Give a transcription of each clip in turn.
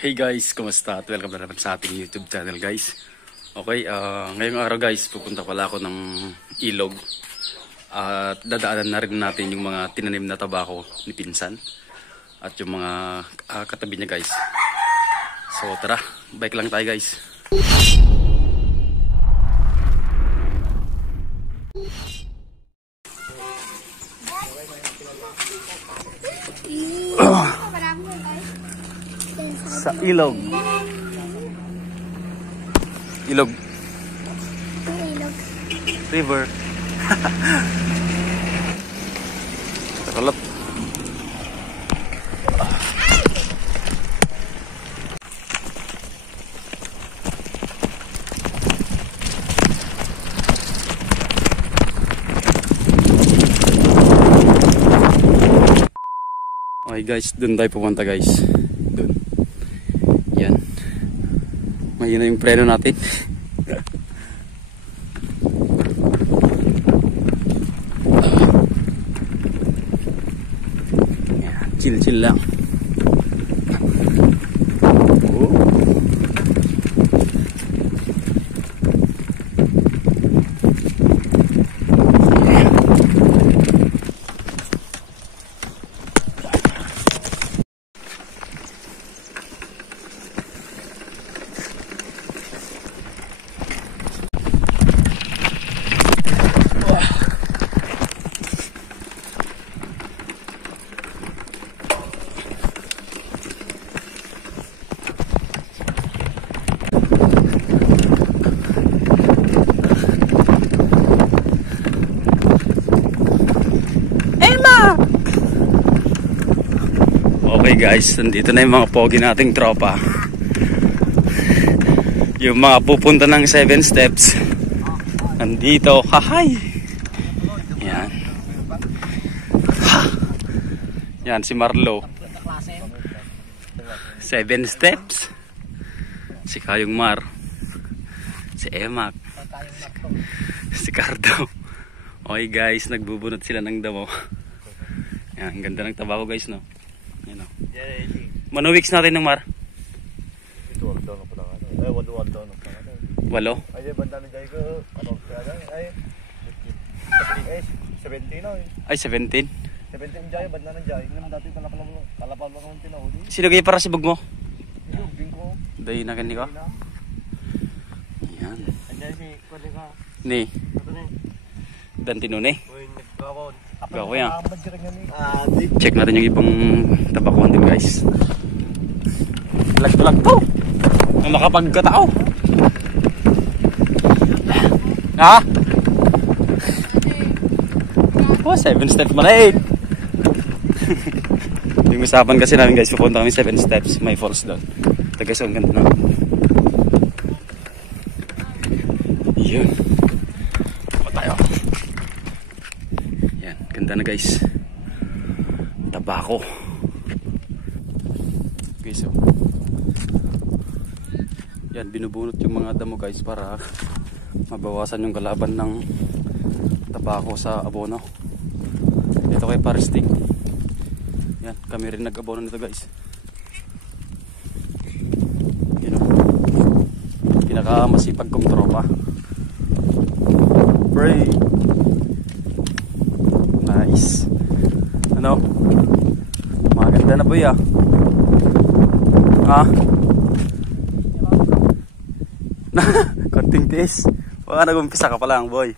Hey guys, kumusta? At welcome na naman sa ating YouTube channel guys. Okay, ngayong araw guys, pupunta pala ako ng ilog. At dadaanan na rin natin yung mga tinanim na tabako ni Pinsan. At yung mga katabi niya guys. So tara, bike lang tayo guys. Sa ilog. Ilog. River. Takalap. Okay guys, dun tayo pumunta guys. Dun. Yan. Mahina yung preno natin. Chill lang. Okay guys, nandito na yung mga pogi nating tropa. Yung mga pupunta ng 7 steps nandito, hahay. Yan. Ha. Yan si Marlo. 7 steps. Si Kayong Mar. Si Emak. Si Cardo. Okay guys, nagbubunot sila ng damo. Yan, ganda ng tabako guys, no? Yan o. Manuwiks natin ng Mar. Ito wag daw na pala ano. Ay wag daw na pala. Walo? Ay banda ni Jay ko ano kaya ay 17 na. Ay 17. 17 Jay banda ng Jay. Ngam dati kalapal mo ng tinahuli. Sino kayo para si Bugmo? Yo bingko. Dayo na kaniko. Yan. Andiyan si kundi ka. Ni. Ito ni. Dantino ni. Oy nagkawon. Gawa yan. Di Check natin yung ibang tabakuan din guys. Lag to. Ang makapagkatao. Ha? Oh, 7 steps mala 8. Yung usapan kasi namin guys, pupunta kami 7 steps. May falls doon. Tagas ang ganda na. Yun. O tayo. Yan, ganda na guys. Tabako. Okay, so yan, binubunot yung mga damo guys para mabawasan yung kalaban ng tabako sa abono. Ito kay Paristik. Yan, kami rin nag-abono nito guys. You know, pinakamasipag kong tropa. Pray. Nice. Ano? Maganda na boy ah. Ha? Konting tiis. Baka nag-umpisa ka pa lang boy.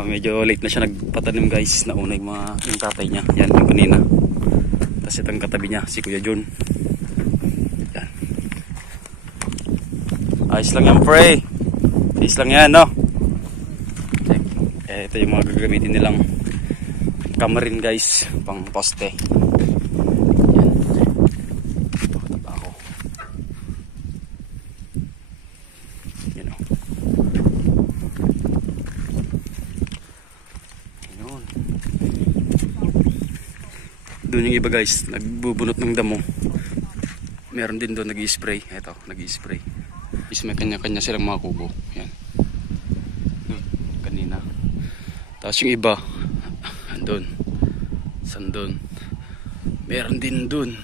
Medyo late na siya nagpatanim guys. Nauna yung tatay niya. Yan yung kanina. Tapos itong katabi niya si Kuya John. Yan. Ayos lang yan pre. Ayos lang yan no. Ito yung mga gagamitin nilang kamarin guys, pang poste. Yan. Ito, tabako. You know. Yun. Doon yung iba guys, nagbubunot ng damo. Meron din doon nag-i-spray. Ito, nag-i-spray. Is may kanya-kanya silang mga kubo. Yan. Kanina. Tapos yung iba andun, sandun. Meron din dun.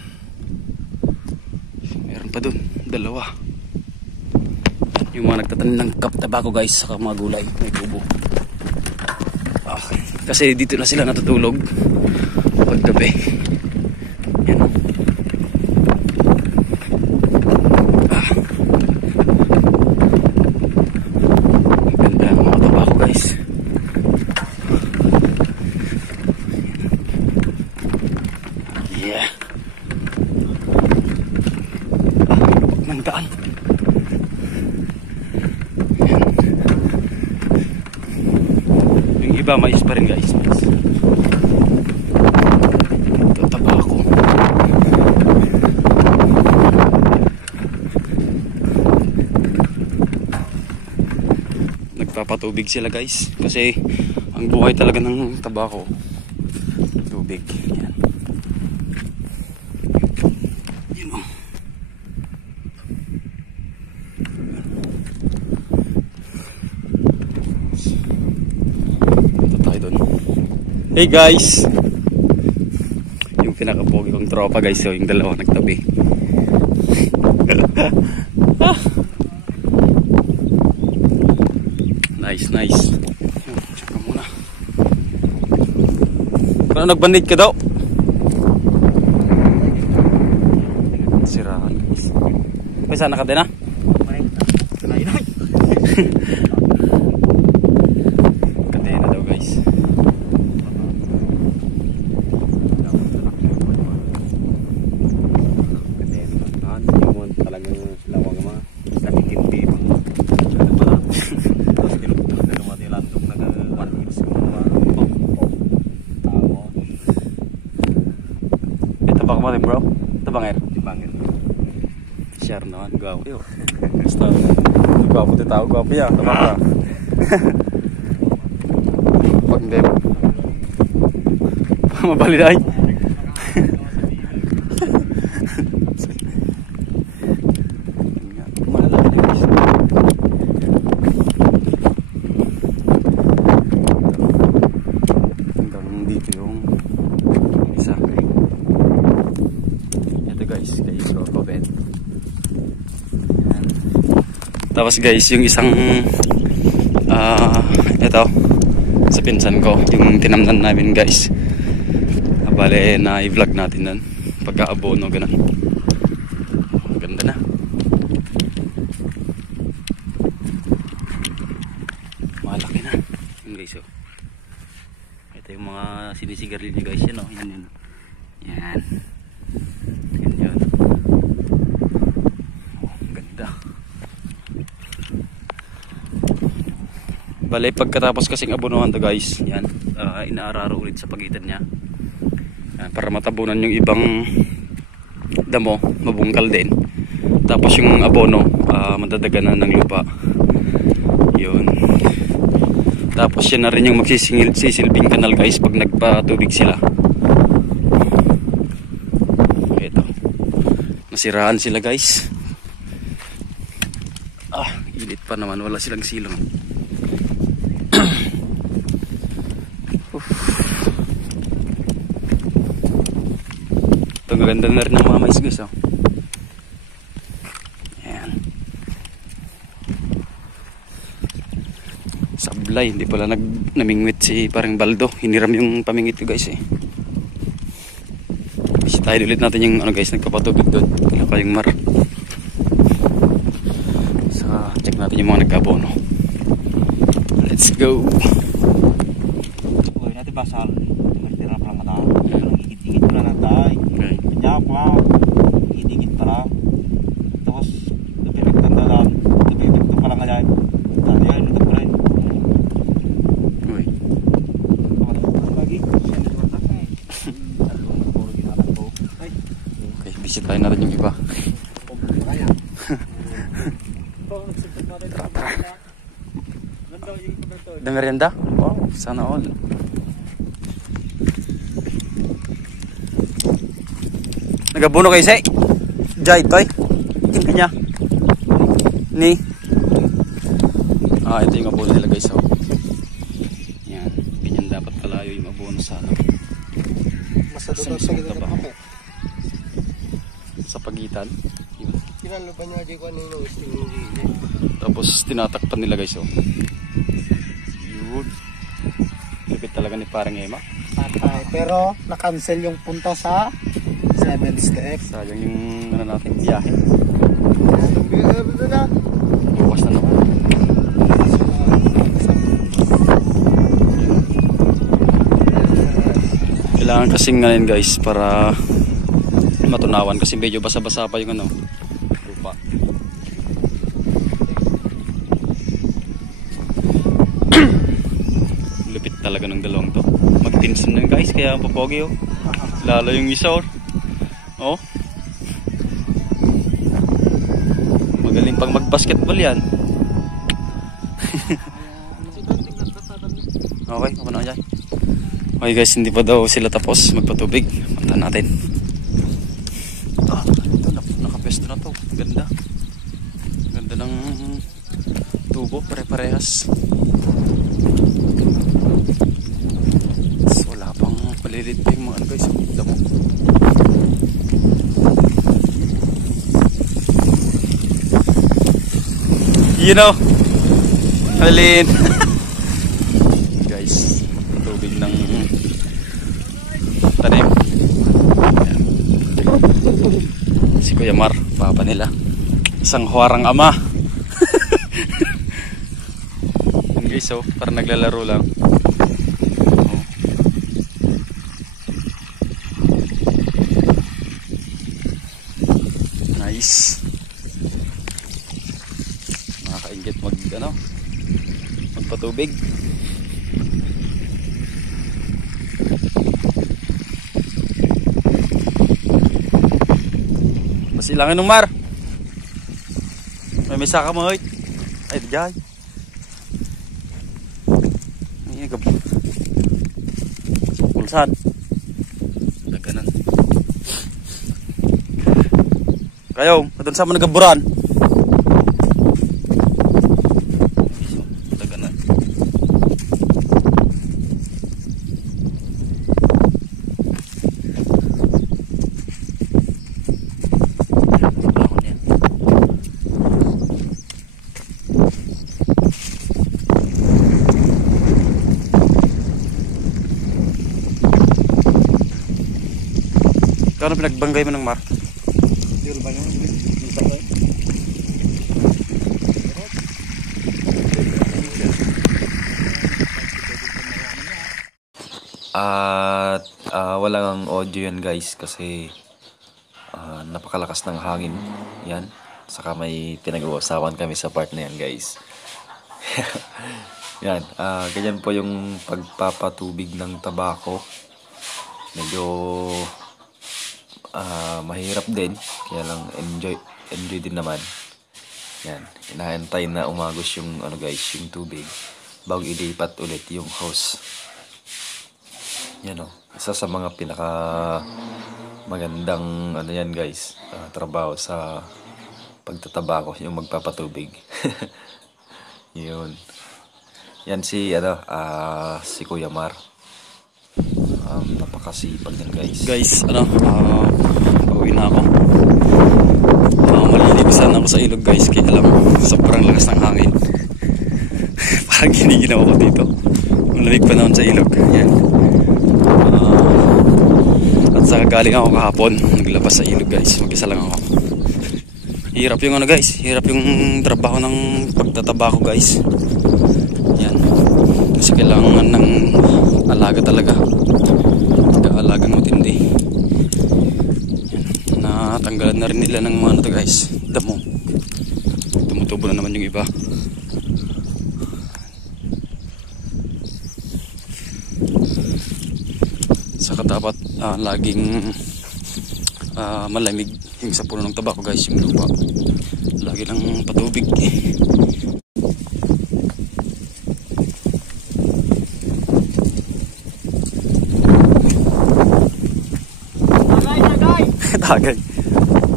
Meron pa dun. Dalawa. Yung mga nagtatanim ng tabako guys, saka mga gulay. May tubo. Kasi dito na sila natutulog paggabi. Yan. Ganda ng mga tabako guys. Yeah. Ng daan. Yung iba mais pa rin guys. Ito tabako. Nagpapatubig sila guys. Kasi ang buhay talaga ng tabako tubig. Yan. Yan o. Hey guys, yung pinakapogi kong tropa guys, so yung dalawa nagtabi. Nice. Tsaka muna. Parang nagbandit ka daw. Sirahan guys. May sana ka din ah? Kadena daw guys. Tabak mo rin bro? Tabanger? Timbangin. Share naman, gwapo yun. Basta, gwapo din tao, gwapo yan. Tabak ka. Pag hindi. Mabali na ay. Malalaki na guys. Hanggang dito yung isa. Guys, kay Tropa Ben. Tapos guys, yung isang ito sa pinsan ko, yung tinamnan namin guys. Bale na i-vlog natin nun pagka-abono ganun. Ganda na. Malaki na. Yun guys oh. Ito yung mga sinisigarilyo guys yan oh. Yan. Yan. Yun. Oh, ganda. Bale pagkatapos kasing abonohan to guys, yan, inaararo ulit sa pagitan niya. Yan, para matabunan yung ibang damo, mabungkal din. Tapos yung abono, madadaganan ng lupa. Yun. Tapos yan na rin yung magsisilbing kanal guys pag nagpatubig sila. Nasiraan sila guys. Init pa naman, wala silang silong. Ito ganda na rin ng mga mais guys oh. Ayan. Sablay, hindi pala namingwit si parang Baldo. Hiniram yung pamingwit ko guys eh. Bisitahin ulit natin yung ano guys, nagpapatubig doon. Kaya kayong mar. So, check natin yung mga nagkabono. Let's go. Uy, natin basal. Tira pa lang mata. Higit-higit pa lang natay. Okay. Kanya pa. Higit-higit pa lang. Tapos, napipigtan na lang. Napipigtan pa lang nga dyan. Tadi yan, ito pa rin. Uy. Lagi. Okay, bisitahin natin yung iba. Ada merienda? Wow, sana all. Nagabuno kayo say? Jai, toy. Hindi niya. Ni. Ito yung abono nila guys. Yan. Ganyan dapat kalayo yung abono sa ano. Mas Sa dudot sa Samsung gitna taba. ng Sa pagitan. Yun. Kinalo ba niya di ko ano yung stingin di. Tapos tinatakpan nila guys oh. Yun. Lupit talaga ni parang Ema. Patay. Pero na-cancel yung punta sa 7 steps. Sayang yung ano natin, biyahe. Na. Bukas na naman. Kailangan kasing ngayon guys para matunawan kasi medyo basa-basa pa yung ano, lupa. Lupit talaga ng dalawang to. Mag-tinsin na guys kaya papogi oh. Lalo yung isa oh. Oh. Magaling pang mag-basketball yan. Okay, ako na dyan. Okay guys, hindi pa daw sila tapos magpatubig. Punta natin. Ito, nakapesto na to. Ganda. Ganda ng tubo, pare-parehas. So, wala pang malilit pa yung mga ano guys. Damo. You know, halin. Guys, tubig ng tanim. Ayan. Si Kuya Mar, papa nila. Isang huwarang ama. Yan guys, oh, parang naglalaro lang. Oh. Nice. Nakakaingit magpatubig. Masilangin ng Mar. May misa ka mo, hoy. Ay, dijay. Ini ke pulsan. Daganan. Kayo, kadun sa man nagaburan. Daganan. Ano pinagbangay mo ng Mar? Yun ba yun? At walang audio yan guys kasi napakalakas ng hangin yan, saka may pinag-uusapan kami sa part na yan guys. Yan, ganyan po yung pagpapatubig ng tabako. Medyo mahirap din, kaya lang enjoy din naman. Yan, inaantay na umagos yung ano guys, yung tubig bago ilipat ulit yung hose. Yan o, isa sa mga pinaka magandang ano yan guys, trabaho sa pagtatabako, yung magpapatubig. Yun. Yan si si Kuya Mar. Napakasipag yan guys. Guys, pauwi na ako. Malilibisan ako sa ilog guys, kaya lang sobrang lakas ng hangin. Parang giniginaw ako dito. Malamig pa naman sa ilog. Yan. At saka galing ako kahapon, naglabas sa ilog guys. Mag-isa lang ako. Hirap yung guys, hirap yung trabaho ng pagtatabako guys. Yan. Kasi kailangan ng alaga talaga. Alagang matindi. Yan. Natanggalan na rin nila ng mga to guys, damo. Tumutubo na naman yung iba. Saka dapat laging malamig yung sa puno ng tabako guys, yung lupa. Lagi lang patubig. Tagay.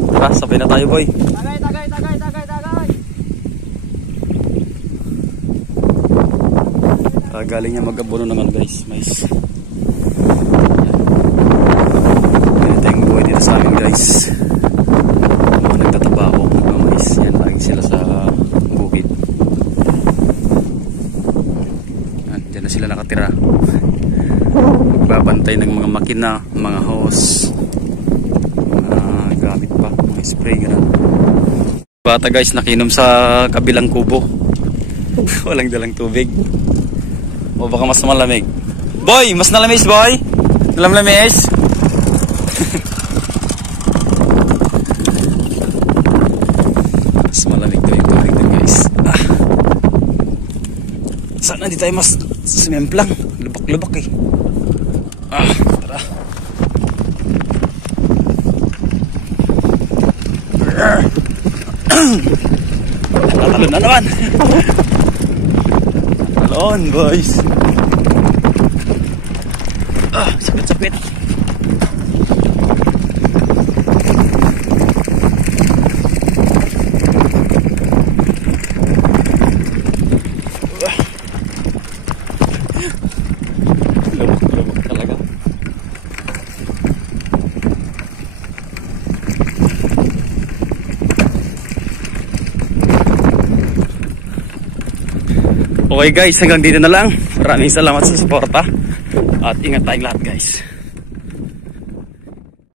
Tara, sabay na tayo boy. Tagay. Galing niya mag-abono naman guys, mais. tayo ng mga makina, mga hose, mga gamit pa, mga spray gano'n. Bata guys, nakinom sa kabilang kubo. Walang dalang tubig. O baka mas malamig. Boy, mas nalamis boy. Nalamis. Mas malamig daw yung tubig doon guys. Sana di tayo mas sumemplang. Lubak-lubak eh. Tara. Tatalon na naman. Talon boys. Sakit-sakit. Lubak talaga. Okay guys, hanggang dito na lang. Maraming salamat sa suporta. At ingat tayong lahat guys.